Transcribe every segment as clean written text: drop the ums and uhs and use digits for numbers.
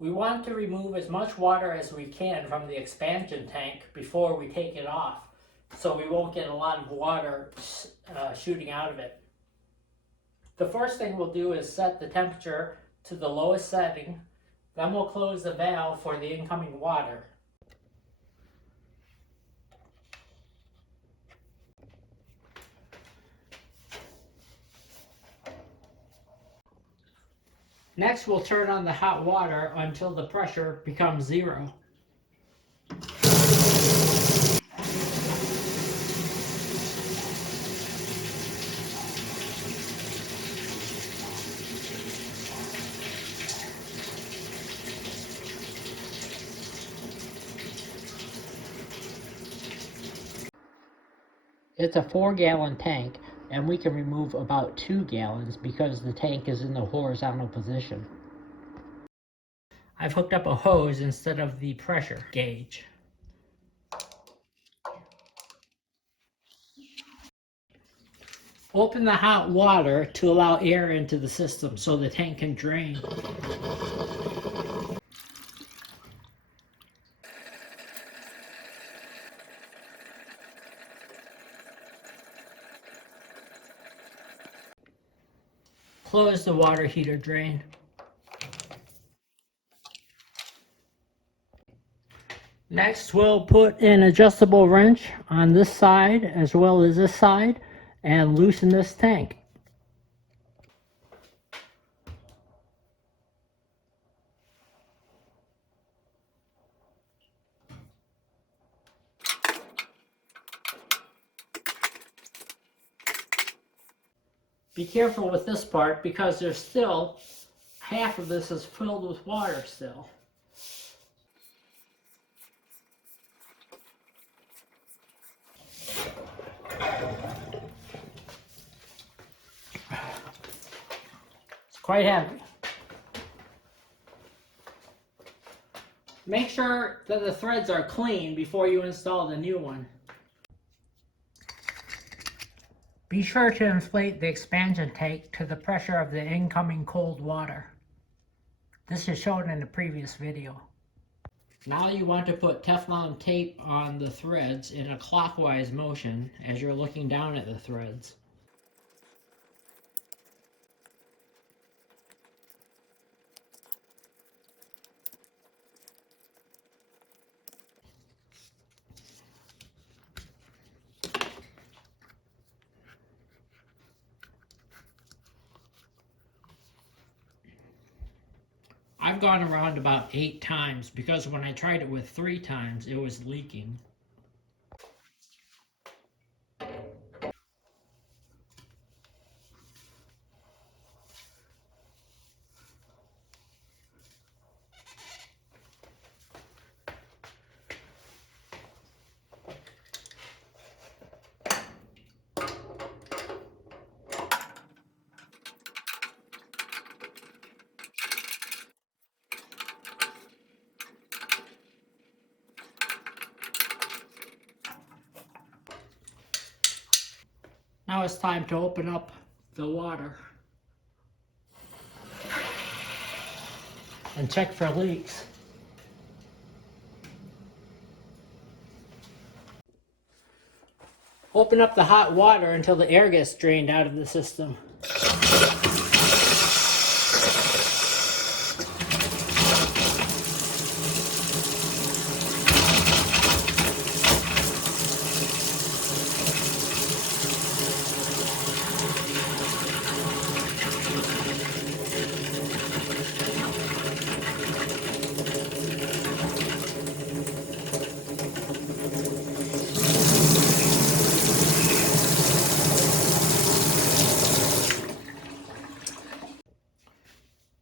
We want to remove as much water as we can from the expansion tank before we take it off, so we won't get a lot of water shooting out of it. The first thing we'll do is set the temperature to the lowest setting, then we'll close the valve for the incoming water. Next, we'll turn on the hot water until the pressure becomes 0. It's a 4-gallon tank, and we can remove about 2 gallons because the tank is in the horizontal position. I've hooked up a hose instead of the pressure gauge. Open the hot water to allow air into the system so the tank can drain. Close the water heater drain. Next, we'll put an adjustable wrench on this side as well as this side and loosen this tank. Be careful with this part because there's still half of this is filled with water still. It's quite heavy. Make sure that the threads are clean before you install the new one. Be sure to inflate the expansion tank to the pressure of the incoming cold water. This is shown in the previous video. Now you want to put Teflon tape on the threads in a clockwise motion as you're looking down at the threads. I've gone around about 8 times because when I tried it with 3 times, it was leaking. Now it's time to open up the water and check for leaks. Open up the hot water until the air gets drained out of the system.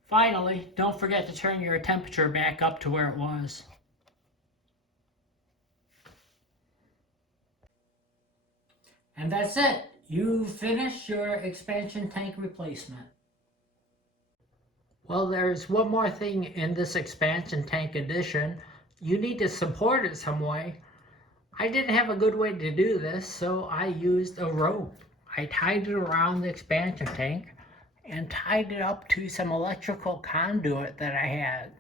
Finally, don't forget to turn your temperature back up to where it was. And that's it. You've finished your expansion tank replacement. Well, there's one more thing in this expansion tank addition. You need to support it some way. I didn't have a good way to do this, so I used a rope. I tied it around the expansion tank and tied it up to some electrical conduit that I had.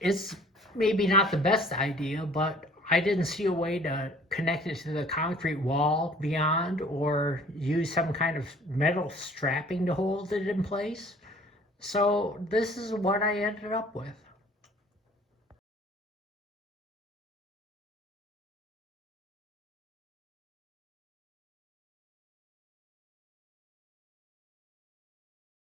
It's maybe not the best idea, but I didn't see a way to connect it to the concrete wall beyond or use some kind of metal strapping to hold it in place. So this is what I ended up with.